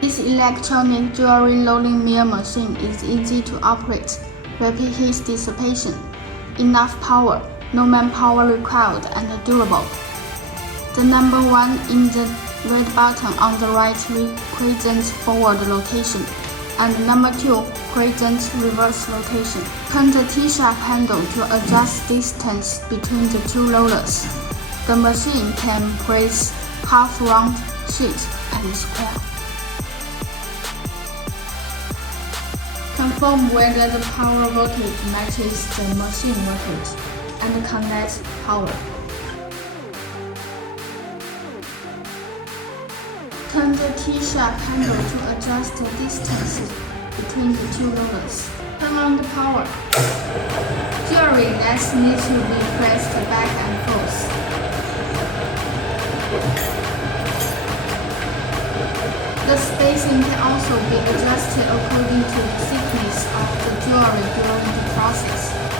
This electronic jewelry rolling mill machine is easy to operate, rapid heat dissipation, enough power, no manpower required, and durable. The number 1 in the red button on the right represents forward rotation, and number 2 represents reverse rotation. Turn the T-sharp handle to adjust distance between the two rollers. The machine can press half-round sheets and square. Confirm whether the power voltage matches the machine voltage and connect power. Turn the T-sharp handle to adjust the distance between the two rollers. Turn on the power. Jewelry nets need to be pressed back and forth. The spacing can also be adjusted according to the thickness of the jewelry during the process.